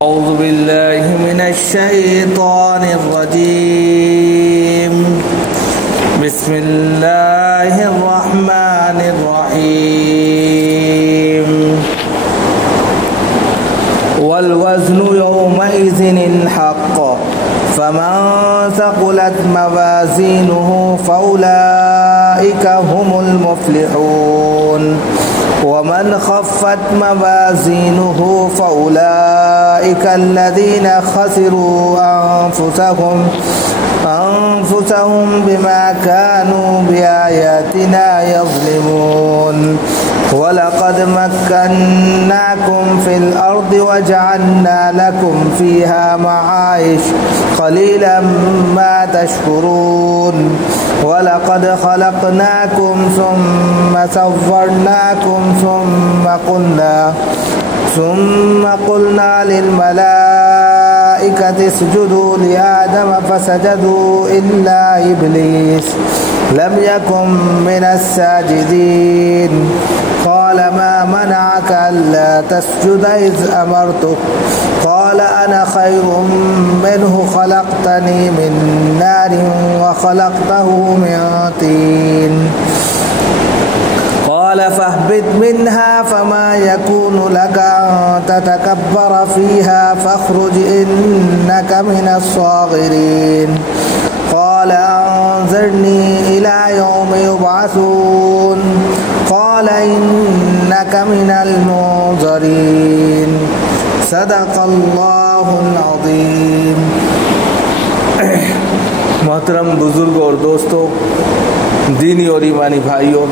أعوذ بالله من الشيطان الرجيم. بسم الله الرحمن الرحيم. والوزن يومئذ الحق فمن ثقلت موازينه فأولئك هم المفلحون ومن خفت موازينه فأولئك الذين خسروا أنفسهم بما كانوا بآياتنا يظلمون. ولقد مكناكم في الأرض وجعلنا لكم فيها معايش قليلا ما تشكرون. ولقد خلقناكم ثم صورناكم ثم قلنا للملائكة اسجدوا لآدم فسجدوا إلا إبليس لم يكن من الساجدين. قال ما منعك ألا تسجد إذ أمرتك؟ قال أنا خير منه خلقتني من نار وخلقته من طين. قال فاهبط منها فما يكون لك أن تتكبر فيها فاخرج إنك من الصاغرين. قال أنظرني إلى يوم يبعثون. قال إنك من المنظرين. صدق اللہ العظیم. محترم بزرگوں اور دوستوں، دینی اور ایمانی بھائیوں،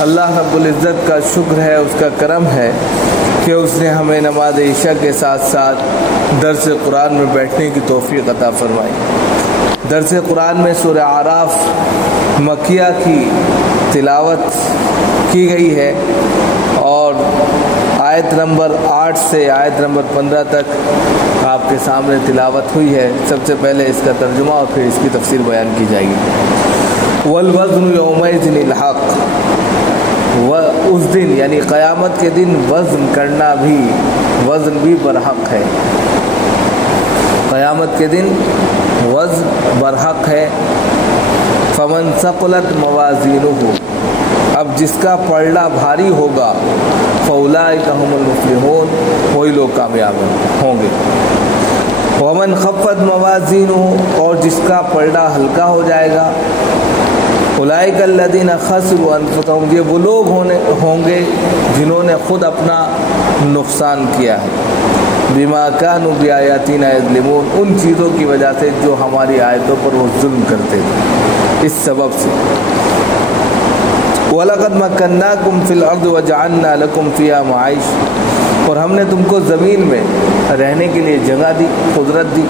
اللہ رب العزت کا شکر ہے، اس کا کرم ہے کہ اس نے ہمیں نماز عشاء کے ساتھ ساتھ درس قرآن میں بیٹھنے کی توفیق عطا فرمائی. درس قرآن میں سورہ اعراف مکیہ کی تلاوت کی گئی ہے اور آیت نمبر 8 سے آیت نمبر 15 تک آپ کے سامنے تلاوت ہوئی ہے. سب سے پہلے اس کا ترجمہ اور پھر اس کی تفسیر بیان کی جائے گی. والوزن یومئذ الحق، اس دن یعنی قیامت کے دن وزن کرنا بھی، وزن بھی برحق ہے. قیامت کے دن وزن برحق ہے. فمن ثقلت موازینہ، اب جس کا پلڑا بھاری ہوگا، فاولئک هم المفلحون، وہی لوگ کامیاب ہوں گے. ومن خفت موازینہ، اور جس کا پلڑا ہلکا ہو جائے گا، اولئک الذین خسروا انفسهم، یہ وہ لوگ ہوں گے جنہوں نے خود اپنا نقصان کیا ہے. بما كانوا بآیاتنا یظلمون، ان چیزوں کی وجہ سے جو ہماری آیتوں پر وہ ظلم کرتے تھے، اس سبب سے. وَلَقَدْ مَكَّنَّاكُمْ فِي الْأَرْضِ وَجَعَلْنَا لَكُمْ فِيهَا مَعَائِشَ، اور ہم نے تم کو زمین میں رہنے کے لیے جگہ دی، قدرت دی،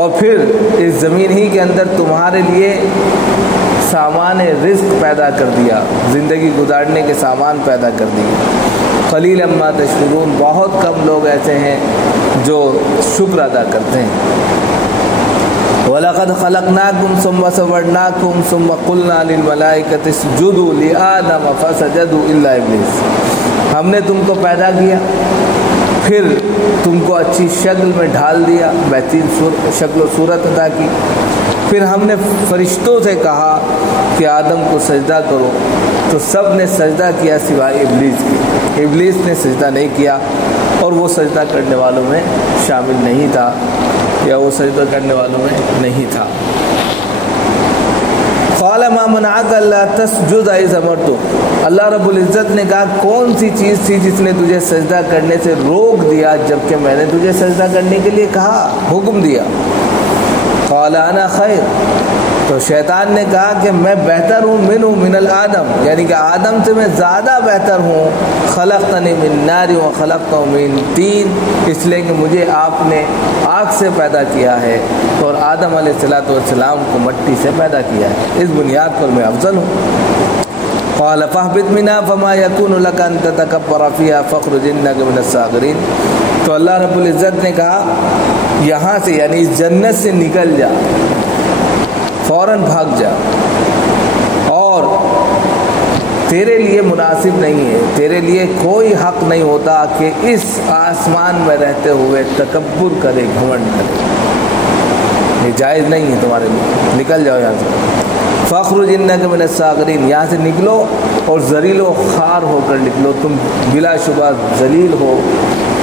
اور پھر اس زمین ہی کے اندر تمہارے لیے سامان رزق پیدا کر دیا، زندگی گزارنے کے سامان پیدا کر دیے. قلیلا ما تشکرون، بہت کم لوگ ایسے ہیں جو شکر ادا کرتے ہیں. وَلَقَدْ خَلَقْنَاكُمْ ثُمَّ صَوَّرْنَاكُمْ ثُمَّ قُلْنَا لِلْمَلَائِكَةِ اسْجُدُوا لِآدَمَ فَسَجَدُوا إِلَّا إِبْلِيسَ، ہم نے تم کو پیدا کیا، پھر تم کو اچھی شکل میں ڈھال دیا، بہترین شکل و صورت عطا کی. پھر ہم نے فرشتوں سے کہا کہ آدم کو سجدہ کرو، تو سب نے سجدہ کیا سوائے ابلیس کے. ابلیس نے سجدہ نہیں کیا اور وہ سجدہ کرنے والوں میں شامل نہیں تھا، یا وہ سجدہ کرنے والوں میں نہیں تھا. قال ما منعك الا تسجد اذ امرتك، اللہ رب العزت نے کہا کون سی چیز تھی جس نے تجھے سجدہ کرنے سے روک دیا جبکہ میں نے تجھے سجدہ کرنے کے لیے کہا، حکم دیا. قال انا خیر، تو شیطان نے کہا کہ میں بہتر ہوں، من الآدم، یعنی کہ آدم سے میں زیادہ بہتر ہوں. خلقتنی من نار وخلقتہ من طین، اس لیے کہ مجھے آپ نے آگ سے پیدا کیا ہے اور آدم علیہ السلام کو مٹی سے پیدا کیا ہے، اس بنیاد پر میں افضل ہوں. قال فاهبط منها فما يكون لك ان تتكبر فيها فاخرج انك من الصاغرين، تو اللہ رب العزت نے کہا یہاں سے یعنی اس جنت سے نکل جا، فوراً بھاگ جا، اور تیرے لیے مناسب نہیں ہے، تیرے لیے کوئی حق نہیں ہوتا کہ اس آسمان میں رہتے ہوئے تکبر کرے، گھمنڈ کرے، یہ جائز نہیں ہے تمہارے لیے، نکل جاؤ یہاں سے۔ فاخرج انک من الصاغرین، یہاں سے نکلو اور ذلیل و خوار ہو کر نکلو، تم بلا شبہ ذلیل ہو،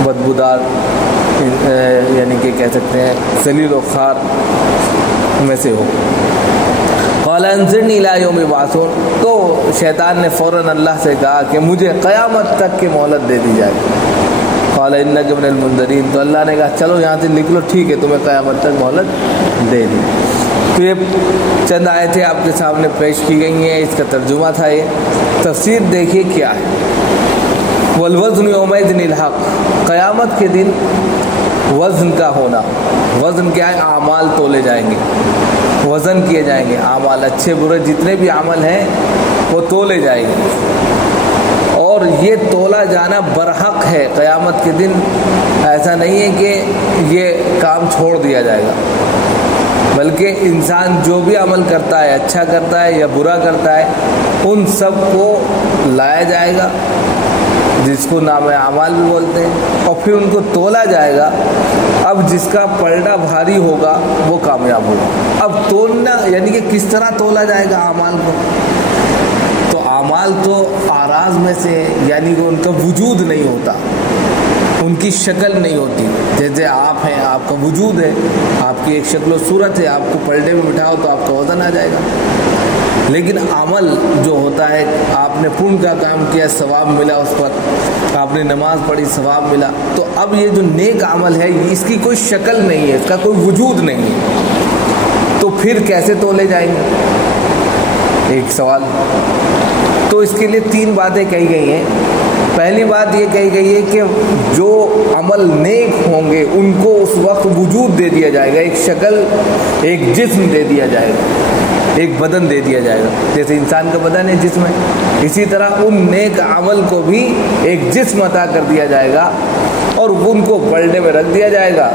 بدبودار، یعنی کہ کہہ سکتے ہیں ذلیل و خوار میں سے ہو۔ قال انظرنی الی یوم یبعثون، تو شیطان نے فوراً اللہ سے کہا کہ مجھے قیامت تک کی مہلت دے دی جائے۔ قال انک من المنذرین، تو اللہ نے کہا چلو یہاں سے نکلو، ٹھیک ہے تمہیں قیامت تک مہلت دے دی۔ تو یہ چند آیتیں آپ کے سامنے پیش کی گئی ہیں، اس کا ترجمہ تھا، یہ تفسیر دیکھیے کیا ہے۔ والوزن یومئذ الحق، قیامت کے دن وزن کا ہونا، وزن کیا ہے؟ اعمال تولے جائیں گے، وزن کیے جائیں گے، اعمال اچھے برے جتنے بھی عمل ہیں وہ تولے جائیں گے، اور یہ تولا جانا برحق ہے قیامت کے دن، ایسا نہیں ہے کہ یہ کام چھوڑ دیا جائے گا، بلکہ انسان جو بھی عمل کرتا ہے، اچھا کرتا ہے یا برا کرتا ہے، ان سب کو لایا جائے گا، جس کو نام اعمال بھی بولتے ہیں، اور پھر ان کو تولا جائے گا۔ اب جس کا پلڑا بھاری ہوگا وہ کامیاب ہوگا۔ اب تولنا یعنی کہ کس طرح تولا جائے گا اعمال کو؟ تو اعمال تو آراز میں سے، یعنی کہ ان کا وجود نہیں ہوتا، ان کی شکل نہیں ہوتی، جیسے آپ ہیں، آپ کا وجود ہے، آپ کی ایک شکل و صورت ہے، آپ کو پلڑے میں بٹھاؤ تو آپ کا وزن آ جائے گا۔ لیکن عمل جو ہوتا ہے، آپ نے پن کا کام کیا، ثواب ملا اس پر، آپ نے نماز پڑھی، ثواب ملا، تو اب یہ جو نیک عمل ہے اس کی کوئی شکل نہیں ہے، اس کا کوئی وجود نہیں ہے، تو پھر کیسے تولے جائیں گے؟ ایک سوال۔ تو اس کے لیے 3 باتیں کہی گئی ہیں۔ پہلی بات یہ کہی گئی ہے کہ جو عمل نیک ہوں گے ان کو اس وقت وجود دے دیا جائے گا، ایک شکل، ایک جسم دے دیا جائے گا، ایک بدن دے دیا جائے گا، جیسے انسان کا بدن ہے جسم ہے، اسی طرح ان نیک عمل کو بھی ایک جسم عطا کر دیا جائے گا، اور ان کو پلڑے میں رکھ دیا جائے گا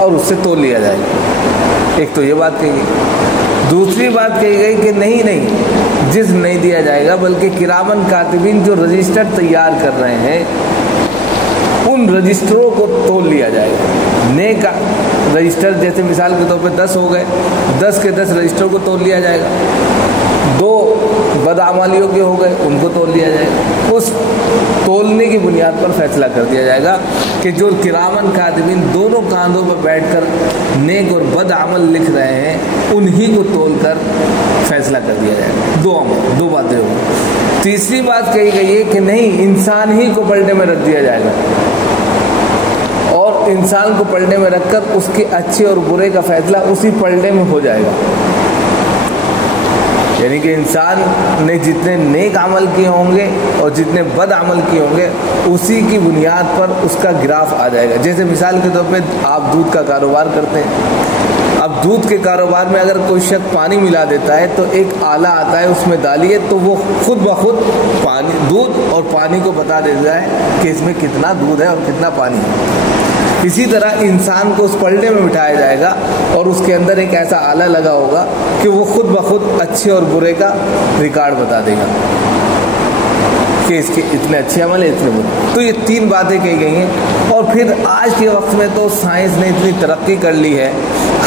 اور اس سے تول لیا جائے گا۔ ایک تو یہ بات کہی گئی۔ دوسری بات کہی گئی کہ نہیں، جسم نہیں دیا جائے گا، بلکہ کرامن کاتبین جو رجسٹر تیار کر رہے ہیں ان رجسٹروں کو تول لیا جائے گا۔ نیک رجسٹر جیسے مثال کے طور پہ 10 ہو گئے، 10 کے 10 رجسٹر کو تول لیا جائے گا، 2 بدعمالیوں کے ہو گئے ان کو تول لیا جائے گا۔ اس تولنے کی بنیاد پر فیصلہ کر دیا جائے گا کہ جو کرامن کاتبین دونوں کاندھوں پر بیٹھ کر نیک اور بد عمل لکھ رہے ہیں انہی کو تول کر فیصلہ کر دیا جائے گا۔ 2 باتیں ہوں۔ تیسری بات کہی گئی ہے کہ نہیں، انسان ہی کو پلڑے میں رکھ دیا جائے گا، اور انسان کو پلڑے میں رکھ کر اس کے اچھے اور برے کا فیصلہ اسی پلڑے میں ہو جائے گا۔ یعنی کہ انسان نے جتنے نیک عمل کیے ہوں گے اور جتنے بد عمل کیے ہوں گے اسی کی بنیاد پر اس کا گراف آ جائے گا۔ جیسے مثال کے طور پہ آپ دودھ کا کاروبار کرتے ہیں، اب دودھ کے کاروبار میں اگر کوئی شخص پانی ملا دیتا ہے تو ایک آلہ آتا ہے، اس میں ڈالیے تو وہ خود بخود دودھ اور پانی کو بتا دیتا ہے کہ اس میں کتنا دودھ ہے اور کتنا پانی ہے۔ اسی طرح انسان کو اس پلڑے میں بٹھایا جائے گا اور اس کے اندر ایک ایسا آلہ لگا ہوگا کہ وہ خود بخود اچھے اور برے کا ریکارڈ بتا دے گا کہ اس کے اتنے اچھے عمل ہیں، اتنے برے۔ تو یہ 3 باتیں کہی گئی ہیں۔ اور پھر آج کے وقت میں تو سائنس نے اتنی ترقی کر لی ہے،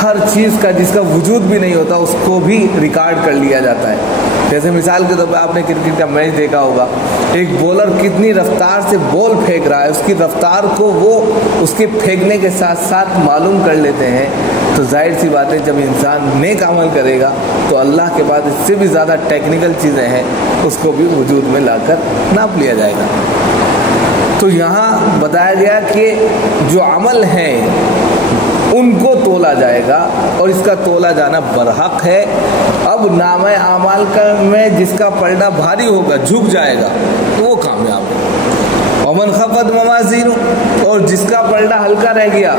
ہر چیز کا جس کا وجود بھی نہیں ہوتا اس کو بھی ریکارڈ کر لیا جاتا ہے۔ جیسے مثال کے طور پہ آپ نے کرکٹ کا میچ دیکھا ہوگا، ایک بولر کتنی رفتار سے بال پھینک رہا ہے، اس کی رفتار کو وہ اس کے پھینکنے کے ساتھ ساتھ معلوم کر لیتے ہیں۔ تو ظاہر سی بات ہے جب انسان نیک عمل کرے گا تو اللہ کے بعد اس سے بھی زیادہ ٹیکنیکل چیزیں ہیں، اس کو بھی وجود میں لا کر ناپ لیا جائے گا۔ تو یہاں بتایا گیا کہ جو عمل ہیں ان کو تولا جائے گا اور اس کا تولا جانا برحق ہے۔ اب نامہ اعمال میں جس کا پلڑا بھاری ہوگا، جھک جائے گا، تو وہ کامیاب ہے۔ ومن خفت موازینہ، اور جس کا پلڑا ہلکا رہ گیا،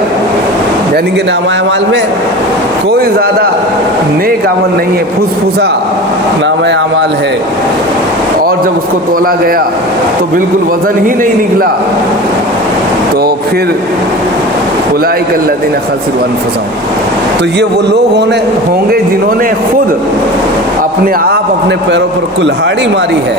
یعنی کہ نامہ اعمال میں کوئی زیادہ نیک عمل نہیں ہے، پھس پھسا نامہ اعمال ہے، اور جب اس کو تولا گیا تو بالکل وزن ہی نہیں نکلا، تو پھر اولئک الذین خسروا انفسهم، تو یہ وہ لوگ ہوں گے جنہوں نے خود اپنے آپ اپنے پیروں پر کلہاڑی ماری ہے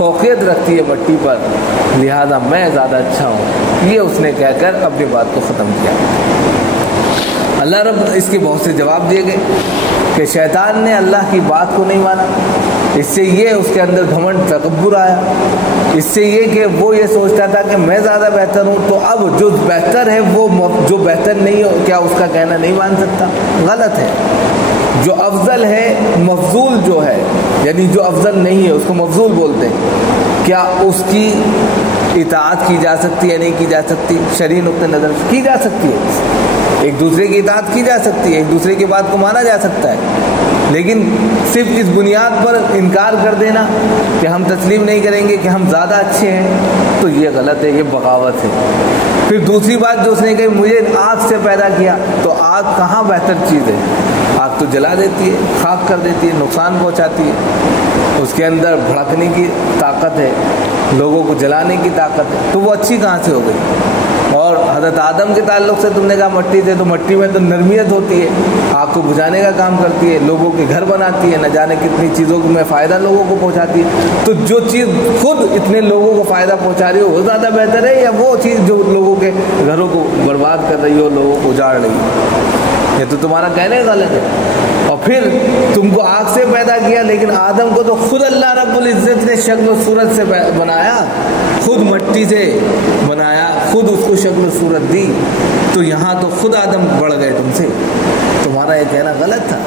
فوقیت رکھتی ہے مٹی پر، لہذا میں زیادہ اچھا ہوں، یہ اس نے کہہ کر اپنی بات کو ختم کیا۔ اللہ رب اس کے بہت سے جواب دیے گئے کہ شیطان نے اللہ کی بات کو نہیں مانا، اس سے یہ اس کے اندر گھمنڈ تکبر آیا، اس سے یہ کہ وہ یہ سوچتا تھا کہ میں زیادہ بہتر ہوں، تو اب جو بہتر ہے وہ جو بہتر نہیں ہو کیا اس کا کہنا نہیں مان سکتا؟ غلط ہے۔ جو افضل ہے مفضول جو ہے، یعنی جو افضل نہیں ہے اس کو مفضول بولتے ہیں، کیا اس کی اطاعت کی جا سکتی ہے؟ نہیں کی جا سکتی؟ شرعی نقطہ نظر کی جا سکتی ہے، ایک دوسرے کی اطاعت کی جا سکتی ہے، ایک دوسرے کی بات کو مانا جا سکتا ہے، لیکن صرف اس بنیاد پر انکار کر دینا کہ ہم تسلیم نہیں کریں گے کہ ہم زیادہ اچھے ہیں، تو یہ غلط ہے، یہ بغاوت ہے۔ پھر دوسری بات جو اس نے کہی، مجھے آگ سے پیدا کیا، تو آگ کہاں بہتر چیز ہے؟ آگ تو جلا دیتی ہے، خاک کر دیتی ہے، نقصان پہنچاتی ہے، اس کے اندر بھڑکنے کی طاقت ہے، لوگوں کو جلانے کی طاقت ہے، تو وہ اچھی کہاں سے ہو گئی؟ اور حضرت آدم کے تعلق سے تم نے کہا مٹی سے، تو مٹی میں تو نرمیت ہوتی ہے، آگ کو بجھانے کا کام کرتی ہے، لوگوں کے گھر بناتی ہے، نہ جانے کتنی چیزوں میں فائدہ لوگوں کو پہنچاتی ہے، تو جو چیز خود اتنے لوگوں کو فائدہ پہنچا رہی ہو وہ زیادہ بہتر ہے، یا وہ چیز جو لوگوں کے گھروں کو برباد کر رہی ہو، لوگوں کو اجاڑ رہی ہے؟ یہ تو تمہارا کہنے غلط ہے۔ اور پھر تم کو آگ سے پیدا کیا، لیکن آدم کو تو خود اللہ رب العزت نے شکل و صورت سے بنایا، خود مٹی سے بنایا، خود اس کو شکل و صورت دی، تو یہاں تو خود آدم بڑھ گئے تم سے، تمہارا یہ کہنا غلط تھا۔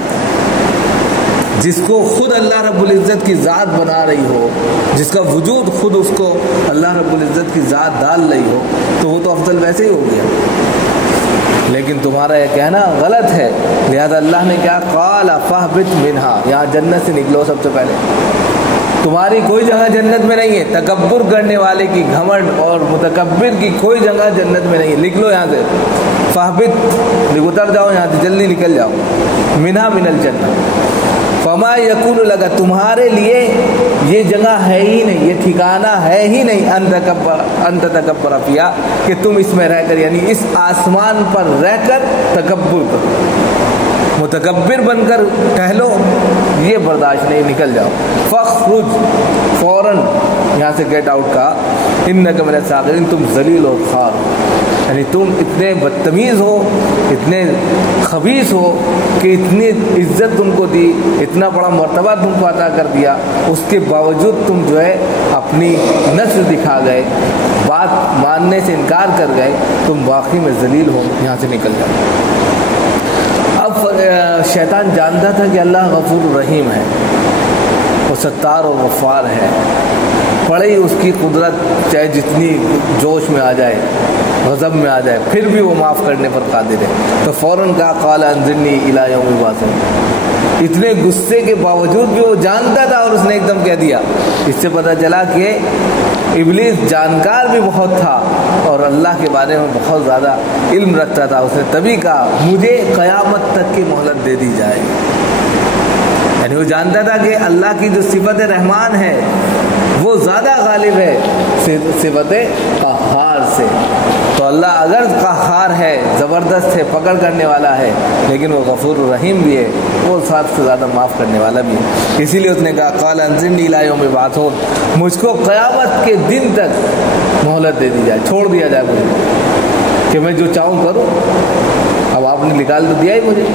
جس کو خود اللہ رب العزت کی ذات بنا رہی ہو، جس کا وجود خود اس کو اللہ رب العزت کی ذات ڈال رہی ہو، تو وہ تو افضل ویسے ہی ہو گیا، لیکن تمہارا یہ کہنا غلط ہے۔ لہذا اللہ نے کیا قال فاہبط منہا، یہاں جنت سے نکلو سب سے پہلے، تمہاری کوئی جگہ جنت میں نہیں ہے، تکبر کرنے والے کی، گھمنڈ اور متکبر کی کوئی جگہ جنت میں نہیں ہے، لکھ لو یہاں سے، فاہبط، اتر جاؤ یہاں سے، جلدی نکل جاؤ، منہا من الجنہ، فما یکون لگا، تمہارے لیے یہ جگہ ہے ہی نہیں، یہ ٹھکانہ ہے ہی نہیں، انت تکبر فیہا، کہ تم اس میں رہ کر، یعنی اس آسمان پر رہ کر تکبر کرو، متکبر بن کر ٹہلو، یہ برداشت نہیں، نکل جاؤ۔ فخرج، فوراً یہاں سے گیٹ آؤٹ کا، انک من الصاغرین، تم ذلیل و خوار، یعنی تم اتنے بدتمیز ہو، اتنے خبیث ہو کہ اتنی عزت تم کو دی، اتنا بڑا مرتبہ تم کو عطا کر دیا، اس کے باوجود تم جو ہے اپنی نسل دکھا گئے، بات ماننے سے انکار کر گئے، تم واقعی میں ذلیل ہو، یہاں سے نکل جاؤ۔ اب شیطان جانتا تھا کہ اللہ غفور رحیم ہے، وہ ستار و غفار ہے، پڑے ہی اس کی قدرت چاہے جتنی جوش میں آ جائے، غضب میں آ جائے، پھر بھی وہ معاف کرنے پر قادر ہے، تو فوراً کہا قال انظرنی الی یوم یبعثون، اتنے غصے کے باوجود بھی وہ جانتا تھا اور اس نے ایک دم کہہ دیا۔ اس سے پتہ چلا کہ ابلیس جانکار بھی بہت تھا اور اللہ کے بارے میں بہت زیادہ علم رکھتا تھا، اس نے تبھی کہا مجھے قیامت تک کی مہلت دے دی جائے، یعنی وہ جانتا تھا کہ اللہ کی جو صفت رحمان ہے وہ زیادہ غالب ہے صفت قہار سے، تو اللہ اگر قہار ہے، زبردست ہے، پکڑ کرنے والا ہے، لیکن وہ غفور الرحیم بھی ہے، وہ سب سے زیادہ معاف کرنے والا بھی ہے، اسی لیے اس نے کہا قال انظرنی الی یوم یبعثون، مجھ کو قیامت کے دن تک مہلت دے دی جائے، چھوڑ دیا جائے مجھے کہ میں جو چاہوں کروں، اب آپ نے نکال تو دیا ہی مجھے۔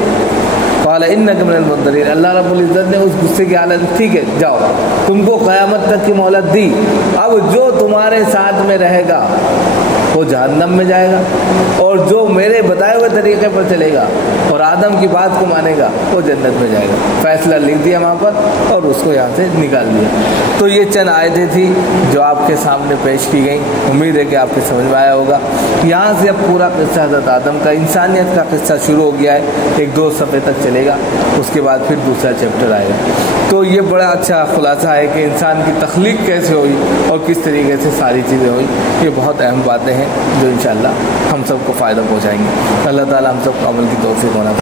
قال انک من المنظرین، اللہ رب العزت نے اس غصے کی حالت، ٹھیک ہے جاؤ، تم کو قیامت تک کی مہلت دی، اب جو تمہارے ساتھ میں رہے گا وہ جہنم میں جائے گا، اور جو میرے بتائے ہوئے طریقے پر چلے گا اور آدم کی بات کو مانے گا وہ جنت میں جائے گا۔ فیصلہ لکھ دیا وہاں پر اور اس کو یہاں سے نکال دیا۔ تو یہ چند آیتیں تھیں جو آپ کے سامنے پیش کی گئیں، امید ہے کہ آپ کے سمجھ میں آیا ہوگا۔ یہاں سے اب پورا قصہ حضرت آدم کا، انسانیت کا قصہ شروع ہو گیا ہے، 1-2 صفحے تک چلے گا، اس کے بعد پھر دوسرا چیپٹر آئے گا۔ تو یہ بڑا اچھا خلاصہ ہے کہ انسان کی تخلیق کیسے ہوئی اور کس طریقے سے ساری چیزیں ہوئی، یہ بہت اہم باتیں ہیں جو انشاءاللہ ہم سب کو فائدہ پہنچائیں گے۔ اللہ تعالیٰ ہم سب کو عمل کی توفیق ہونا